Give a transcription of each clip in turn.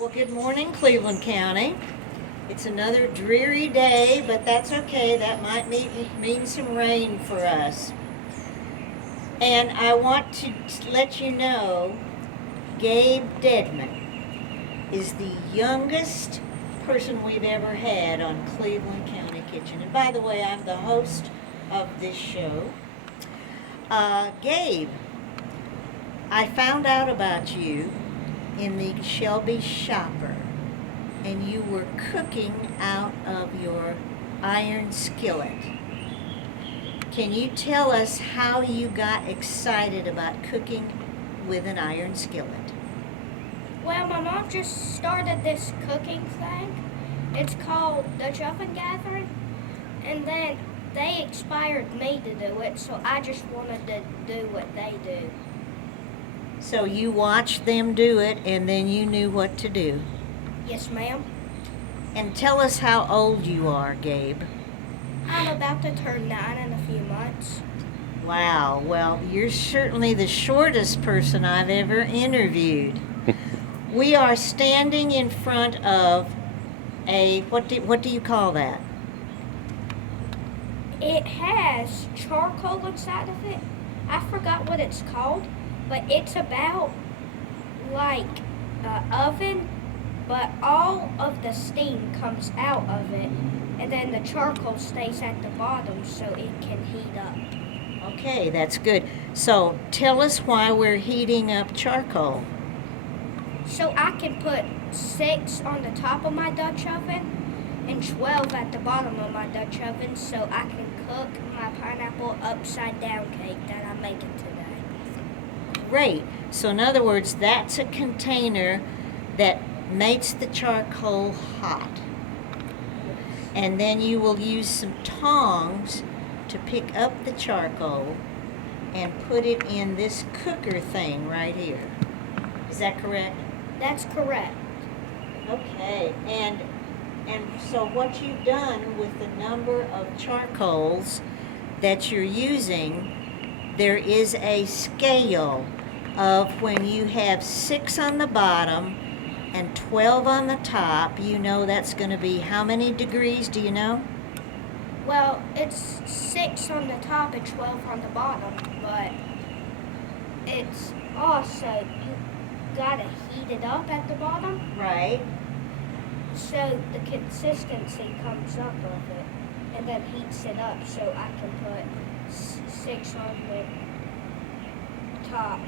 Well, good morning, Cleveland County. It's another dreary day, but that's okay. That might mean some rain for us. And I want to let you know, Gabe Deadman is the youngest person we've ever had on Cleveland County Kitchen. And by the way, I'm the host of this show. Gabe, I found out about you in the Shelby Shopper, and you were cooking out of your iron skillet. Can you tell us how you got excited about cooking with an iron skillet? Well, my mom just started this cooking thing. It's called Dutch Oven Gathering, and then they inspired me to do it, so I just wanted to do what they do. So you watched them do it, and then you knew what to do. Yes, ma'am. And tell us how old you are, Gabe. I'm about to turn 9 in a few months. Wow, well, you're certainly the shortest person I've ever interviewed. We are standing in front of a, what do you call that? It has charcoal inside of it. I forgot what it's called, but it's about like an oven, but all of the steam comes out of it, and then the charcoal stays at the bottom so it can heat up. Okay, that's good. So tell us why we're heating up charcoal. So I can put 6 on the top of my Dutch oven and 12 at the bottom of my Dutch oven, so I can cook my pineapple upside down cake that I'm making today. Great. So in other words, that's a container that makes the charcoal hot. And then you will use some tongs to pick up the charcoal and put it in this cooker thing right here. Is that correct? That's correct. Okay. And so what you've done with the number of charcoals that you're using, there is a scale of when you have 6 on the bottom and 12 on the top, you know that's going to be how many degrees, do you know? Well, it's 6 on the top and 12 on the bottom, but it's also, you gotta heat it up at the bottom. Right. So the consistency comes up of it and then heats it up so I can put 6 on the top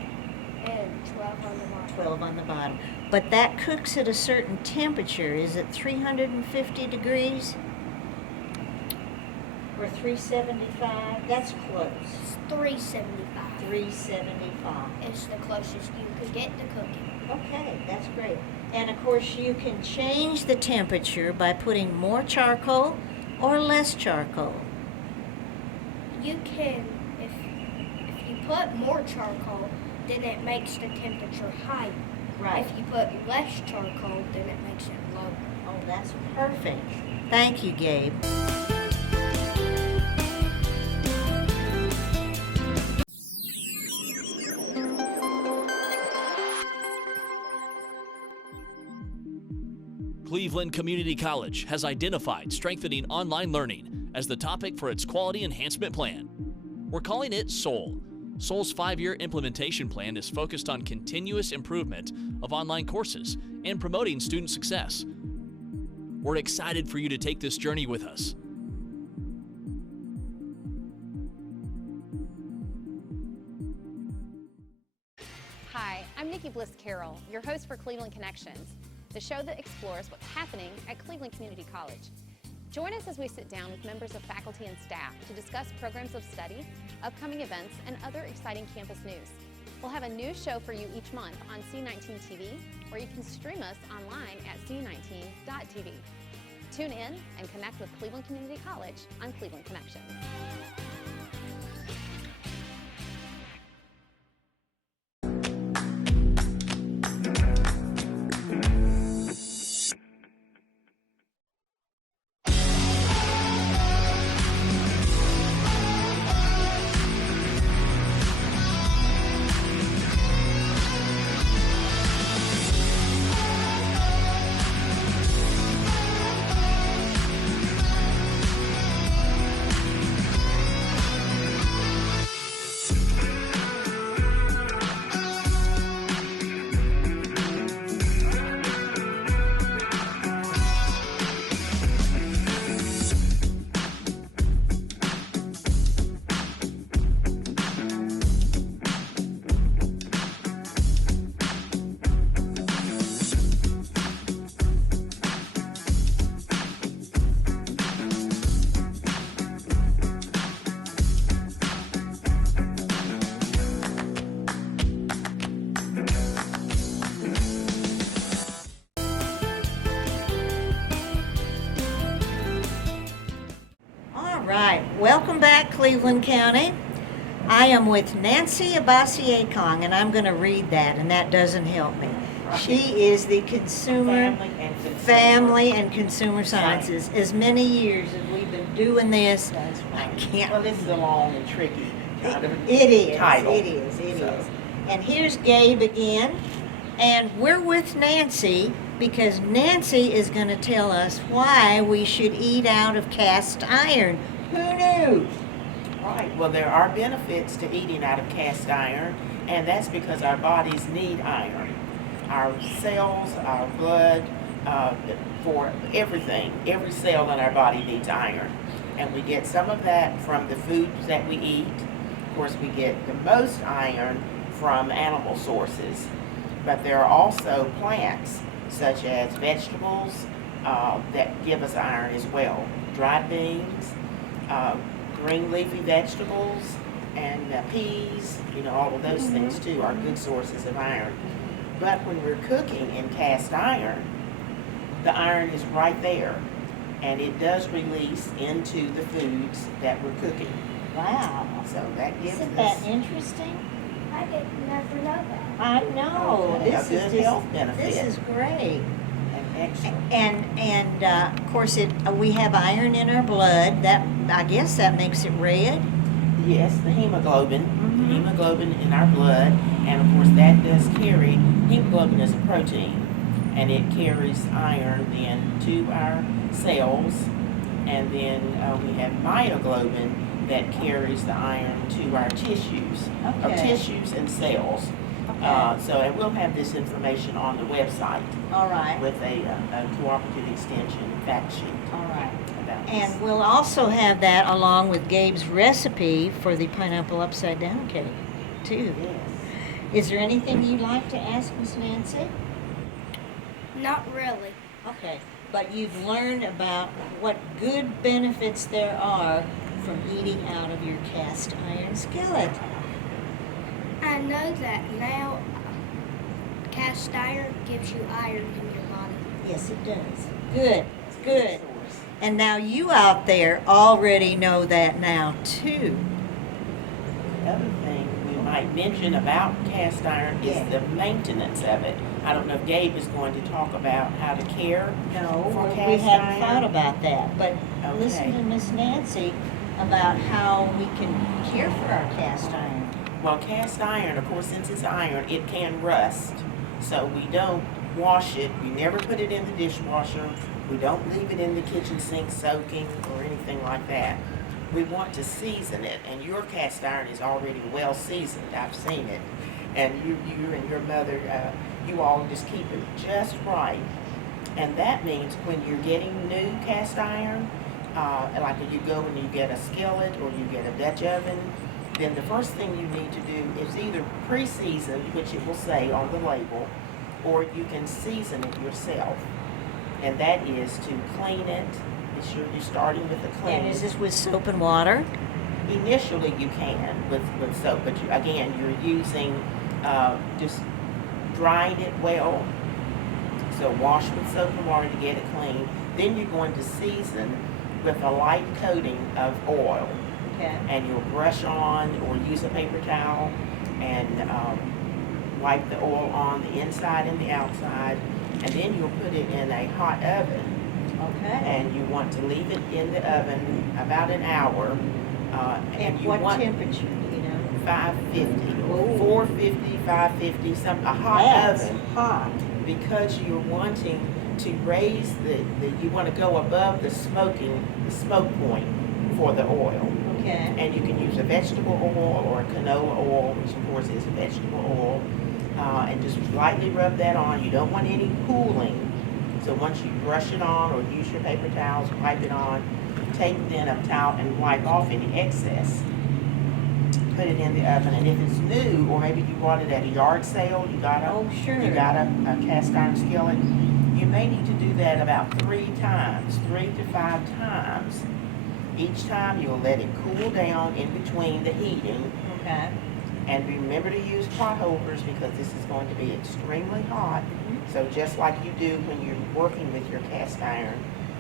and 12 on the bottom. 12 on the bottom. But that cooks at a certain temperature. Is it 350 degrees? Or 375? That's close. It's 375. 375. It's the closest you could get to cooking. Okay, that's great. And of course you can change the temperature by putting more charcoal or less charcoal. You can, if you put more charcoal, then it makes the temperature higher. Right. If you put less charcoal, then it makes it lower. Oh, that's perfect. Thank you, Gabe. Cleveland Community College has identified strengthening online learning as the topic for its quality enhancement plan. We're calling it SOUL. SOUL's 5-year implementation plan is focused on continuous improvement of online courses and promoting student success. We're excited for you to take this journey with us. Hi, I'm Nikki Bliss Carroll, your host for Cleveland Connections, the show that explores what's happening at Cleveland Community College. Join us as we sit down with members of faculty and staff to discuss programs of study, upcoming events, and other exciting campus news. We'll have a new show for you each month on C19 TV, or you can stream us online at c19.tv. Tune in and connect with Cleveland Community College on Cleveland Connections. right, welcome back, Cleveland County. I am with Nancy Abasi-Akong, and I'm going to read that, and that doesn't help me. She is the Family and Consumer Sciences. As many years as we've been doing this, That's I right. can't. Well, this is a long and tricky kind of It is. title. It is. It is. So- And here's Gabe again, and we're with Nancy because Nancy is going to tell us why we should eat out of cast iron. Who knew? Right. Well, there are benefits to eating out of cast iron, and that's because our bodies need iron. Our cells, our blood, for everything, every cell in our body needs iron. And we get some of that from the foods that we eat. Of course, we get the most iron from animal sources, but there are also plants, such as vegetables, that give us iron as well. Dried beans, green leafy vegetables, and peas, all of those things too are good sources of iron. But when we're cooking in cast iron, the iron is right there, and it does release into the foods that we're cooking. Wow. So that gives Isn't us that interesting? I didn't never know that. I know. Okay, This a is good just, health benefit. this is great. an extra. And of course, we have iron in our blood. That, I guess, that makes it red. Yes, the hemoglobin. Mhm. The hemoglobin in our blood, and of course that does carry, hemoglobin is a protein, and it carries iron then to our cells, and then we have myoglobin that carries the iron to our tissues, Okay. tissues and cells. Okay. So, and we'll have this information on the website All right. with a cooperative extension fact sheet All right. about this. And we'll also have that along with Gabe's recipe for the pineapple upside down cake, too. Yes. Is there anything you'd like to ask Miss Nancy? Not really. Okay, but you've learned about what good benefits there are from eating out of your cast iron skillet. I know that now cast iron gives you iron in your body. Yes, it does. Good, good. And now you out there already know that now, too. The other thing we might mention about cast iron is Yeah. the maintenance of it. I don't know if Gabe is going to talk about how to care No, for we cast haven't iron. thought about that, but listen Okay. to Miss Nancy about how we can care for our cast iron. Well, cast iron, of course, since it's iron, it can rust. So we don't wash it. We never put it in the dishwasher. We don't leave it in the kitchen sink soaking or anything like that. We want to season it, and your cast iron is already well seasoned. I've seen it. And you and your mother, you all just keep it just right. And that means when you're getting new cast iron, like if you go and you get a skillet or you get a Dutch oven, then the first thing you need to do is either pre-seasoned, which it will say on the label, or you can season it yourself. And that is to clean it. You're starting with the clean. And is this with soap and water? Initially you can with soap, but again, you're using, just drying it well. So wash with soap and water to get it clean. Then you're going to season with a light coating of oil. Okay. And you'll brush on or use a paper towel and wipe the oil on the inside and the outside, and then you'll put it in a hot oven, Okay. and you want to leave it in the oven about an hour, and At you what want temperature, do you know? 550 or Ooh. 450, 550, a hot That's oven, hot. because you're wanting to raise you want to go above the smoke point for the oil. Okay. And you can use a vegetable oil or a canola oil, which of course is a vegetable oil, and just lightly rub that on. You don't want any pooling. So once you brush it on or use your paper towels, wipe it on, take then a towel and wipe off any excess. Put it in the oven, and if it's new, or maybe you bought it at a yard sale, you got Oh, sure. a cast iron skillet, you may need to do that about 3 to 5 times. Each time you'll let it cool down in between the heating, Okay. and remember to use pot holders because this is going to be extremely hot. So just like you do when you're working with your cast iron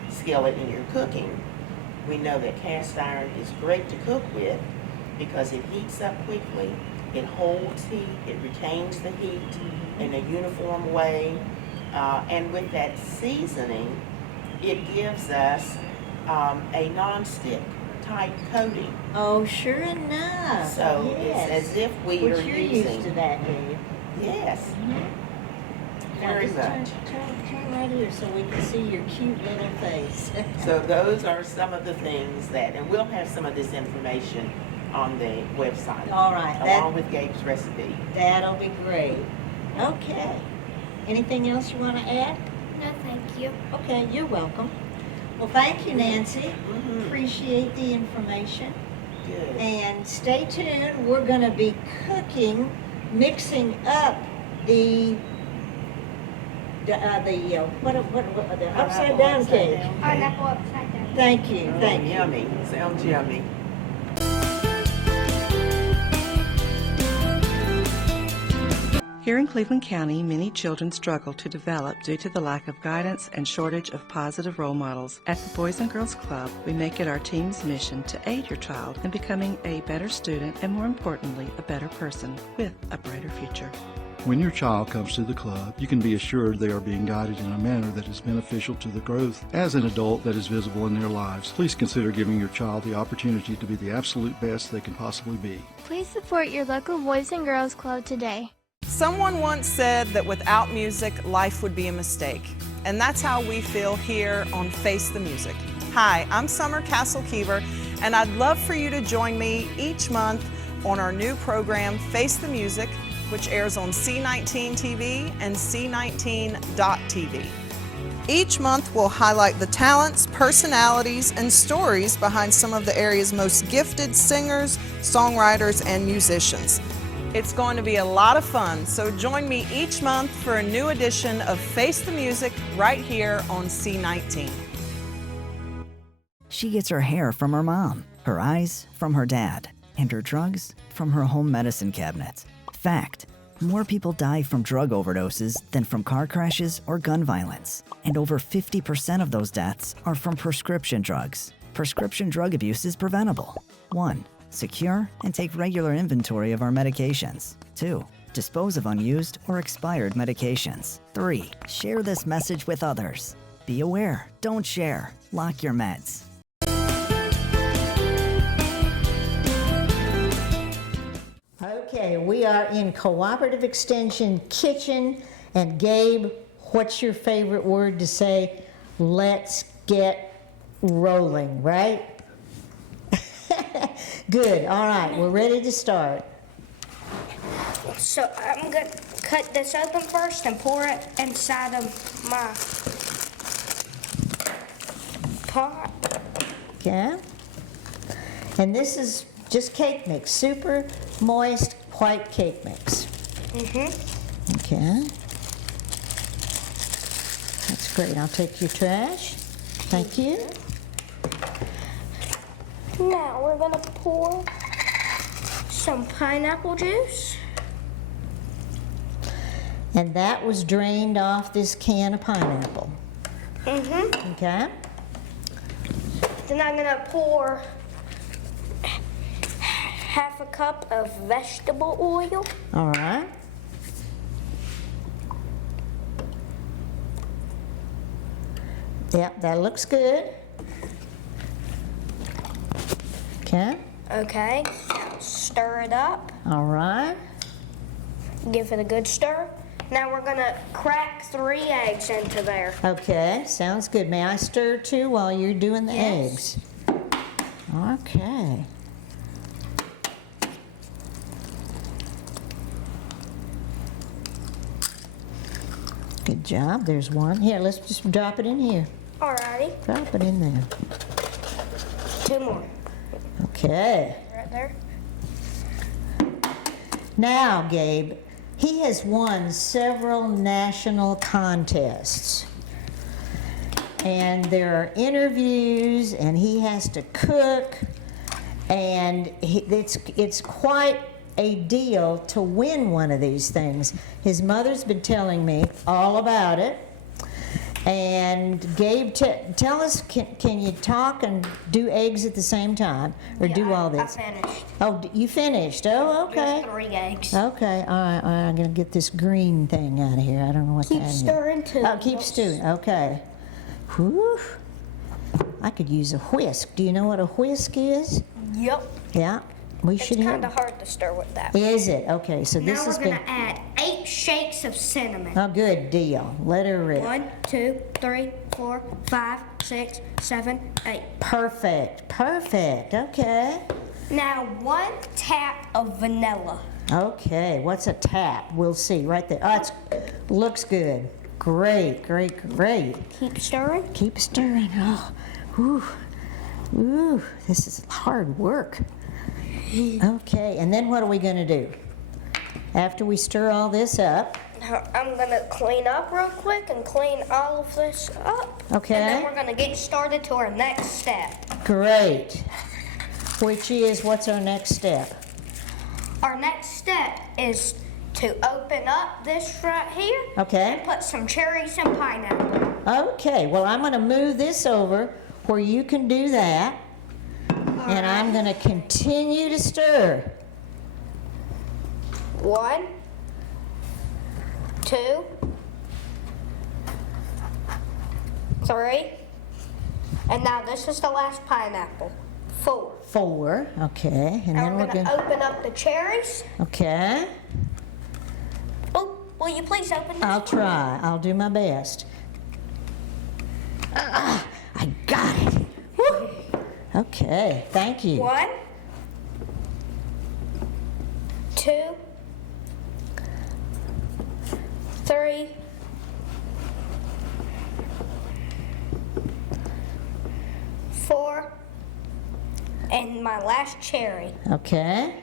skillet and you're cooking, We know that cast iron is great to cook with because it heats up quickly, it holds heat, it retains the heat in a uniform way, and with that seasoning, it gives us a non-stick type coating. Oh, sure enough. So yes. it's as if we Which are you're using. used to that, Dave. Yes, Now, very just much. Turn right here so we can see your cute little face. So those are some of the things that, and we'll have some of this information on the website. All right, Along with Gabe's recipe. that'll be great. Okay. Anything else you want to add? No, thank you. Okay, you're welcome. Well, thank you, Nancy. Mhm. Appreciate the information. Good. And stay tuned. We're going to be mixing up the upside down cake. Pineapple upside down. Thank you. Oh, Thank you. yummy. Sounds yummy. Here in Cleveland County, many children struggle to develop due to the lack of guidance and shortage of positive role models. At the Boys and Girls Club, we make it our team's mission to aid your child in becoming a better student and, more importantly, a better person with a brighter future. When your child comes to the club, you can be assured they are being guided in a manner that is beneficial to the growth as an adult that is visible in their lives. Please consider giving your child the opportunity to be the absolute best they can possibly be. Please support your local Boys and Girls Club today. Someone once said that without music, life would be a mistake. And that's how we feel here on Face the Music. Hi, I'm Summer Castle-Keever, and I'd love for you to join me each month on our new program, Face the Music, which airs on C19 TV and C19.TV. Each month we'll highlight the talents, personalities, and stories behind some of the area's most gifted singers, songwriters, and musicians. It's going to be a lot of fun, so join me each month for a new edition of Face the Music right here on C19. She gets her hair from her mom, her eyes from her dad, and her drugs from her home medicine cabinet. Fact: more people die from drug overdoses than from car crashes or gun violence. And over 50% of those deaths are from prescription drugs. Prescription drug abuse is preventable. 1. Secure and take regular inventory of our medications. 2. Dispose of unused or expired medications. 3. Share this message with others. Be aware, don't share, lock your meds. Okay, we are in Cooperative Extension Kitchen. And Gabe, what's your favorite word to say? Let's get rolling, right? Good, all right, we're ready to start. So I'm going to cut this open first and pour it inside of my pot. Okay. And this is just cake mix, super moist white cake mix. Mm-hmm. Okay. That's great. I'll take your trash. Thank you. Now we're going to pour some pineapple juice. And that was drained off this can of pineapple. Mm-hmm. Okay. Then I'm going to pour half a cup of vegetable oil. All right. Yep, that looks good. Okay. Okay, now stir it up. All right. Give it a good stir. Now we're gonna crack 3 eggs into there. Okay, sounds good. May I stir too while you're doing the Yes. eggs? Okay. Good job. There's one. Here, let's just drop it in here. Alrighty, Drop it in there. 2 more. Okay. Right there. Now, Gabe, he has won several national contests. And there are interviews, and he has to cook, and it's quite a deal to win one of these things. His mother's been telling me all about it. And Gabe, tell us, can you talk and do eggs at the same time? Or do all this? I finished. Oh, you finished? Oh, okay. Just 3 eggs. Okay, all right, I'm gonna get this green thing out of here. I don't know what Keep that is. stirring too. Oh, keep stirring, okay. Whew. I could use a whisk. Do you know what a whisk is? Yep. Yeah, we It's should kind have. of hard to stir with that. Is it? Okay, so this Now has we're been. gonna add 8 shakes of cinnamon. Oh, good deal. Let her rip. 1, 2, 3, 4, 5, 6, 7, 8. Perfect, perfect. Okay. Now 1 tap of vanilla. Okay, what's a tap? We'll see right there. Oh, it looks good. Great, great, great. Keep stirring. Keep stirring. Oh, whew, whew, this is hard work. Okay, and then what are we going to do? After we stir all this up. Now I'm gonna clean up real quick and clean all of this up. Okay. And then we're gonna get started to our next step. Great. Which is, what's our next step? Our next step is to open up this right here. Okay. And put some cherries and pineapple. Okay, well, I'm going to move this over where you can do that. And I'm going to continue to stir. 1, 2, 3. And now this is the last pineapple. 4. 4, okay. And then And we're we're going gonna to. open up the cherries. Okay. Oh, will you please open this? I'll try. I'll do my best. I got it. Woo. Okay, thank you. 1, 2, 3, 4, and my last cherry. Okay.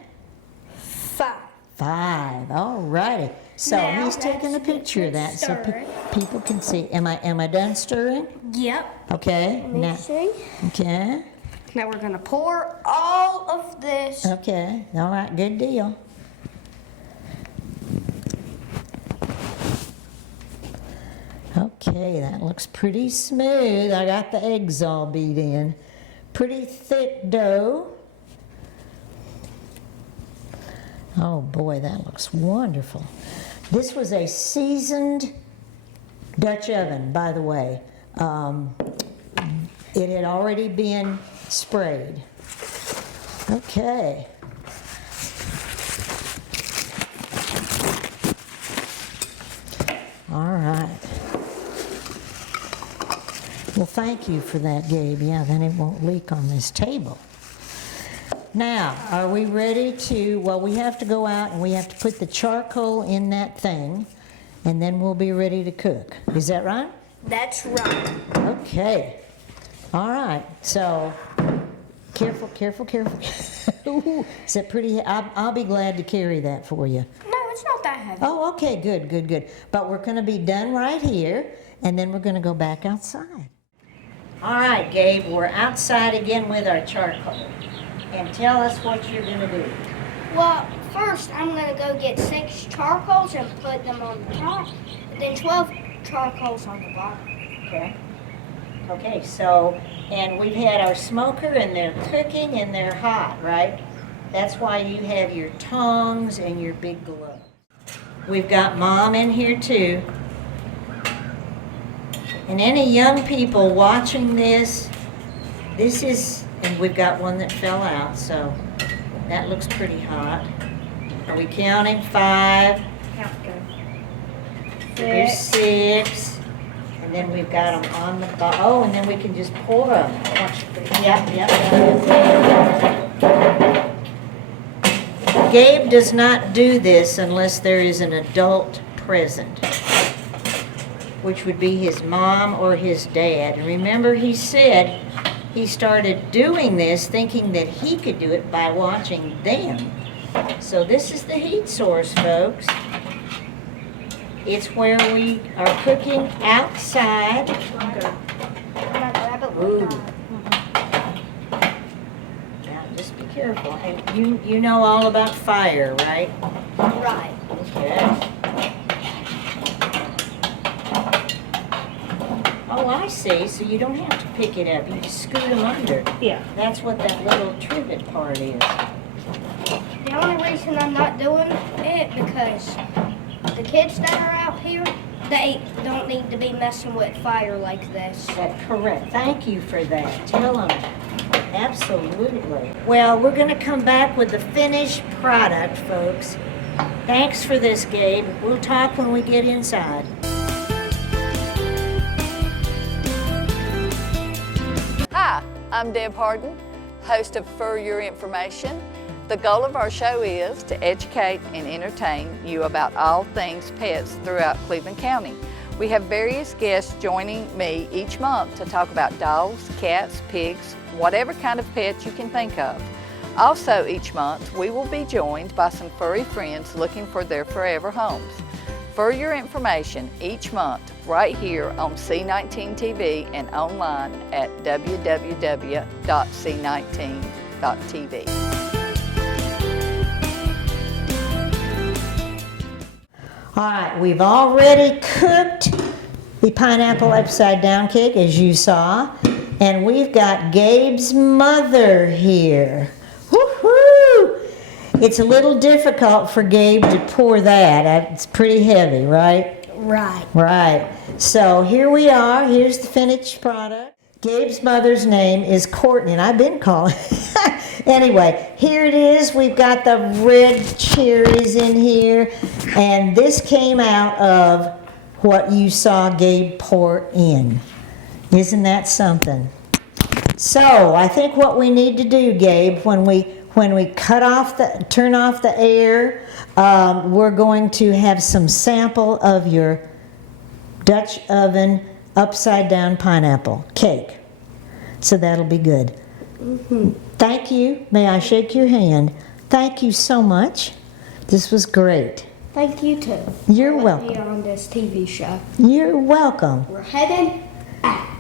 5. 5. All righty. So Now he's taking a let's picture of that so stir. people can see. Am I done stirring? Yep. Okay. Let me Now. see. Okay. Now we're gonna pour all of this. Okay. All right. Good deal. Okay, that looks pretty smooth. I got the eggs all beat in. Pretty thick dough. Oh boy, that looks wonderful. This was a seasoned Dutch oven, by the way. It had already been sprayed. Okay. All right. Well, thank you for that, Gabe. Yeah, then it won't leak on this table. Now, are we ready to, well, we have to go out and we have to put the charcoal in that thing, and then we'll be ready to cook. Is that right? That's right. Okay. All right. So, careful, careful, careful. Ooh, is that pretty? I'll be glad to carry that for you. No, it's not that heavy. Oh, okay, good, good, good. But we're going to be done right here, and then we're going to go back outside. All right, Gabe, we're outside again with our charcoal. And tell us what you're going to do. Well, first I'm gonna go get 6 charcoals and put them on the top, then 12 charcoals on the bottom. Okay. Okay, so, and we've had our smoker, and they're cooking, and they're hot, right? That's why you have your tongs and your big gloves. We've got Mom in here too. And any young people watching this is, and we've got one that fell out, so that looks pretty hot. Are we counting? 5. Here's 6. And then we've got them on the bottom. Oh, and then we can just pour them. Yep. Gabe does not do this unless there is an adult present, which would be his mom or his dad. And remember, he said he started doing this thinking that he could do it by watching them. So this is the heat source, folks. It's where we are cooking outside. Ooh. Now, just be careful. And you know all about fire, right? Right. Okay. see, so you don't have to pick it up, you just scoot them under. Yeah. That's what that little trivet part is. The only reason I'm not doing it because the kids that are out here, they don't need to be messing with fire like this. That's correct. Thank you for that. Tell them. Absolutely. Well, we're going to come back with the finished product, folks. Thanks for this, Gabe. We'll talk when we get inside. Hi, I'm Deb Harden, host of For Your Information. The goal of our show is to educate and entertain you about all things pets throughout Cleveland County. We have various guests joining me each month to talk about dogs, cats, pigs, whatever kind of pet you can think of. Also each month, we will be joined by some furry friends looking for their forever homes. For Your Information each month, right here on C19 TV and online at www.c19.tv. All right, we've already cooked the pineapple upside down cake, as you saw, and we've got Gabe's mother here. Woo-hoo! It's a little difficult for Gabe to pour that. It's pretty heavy, right? Right. Right. So here we are. Here's the finished product. Gabe's mother's name is Courtney, and I've been calling. Anyway, here it is. We've got the red cherries in here, and this came out of what you saw Gabe pour in. Isn't that something? So I think what we need to do, Gabe, when we turn off the air, we're going to have some sample of your Dutch oven upside down pineapple cake. So that'll be good. Mm-hmm. Thank you. May I shake your hand? Thank you so much. This was great. Thank you too. You're for letting welcome. me on this TV show. You're welcome. We're heading out.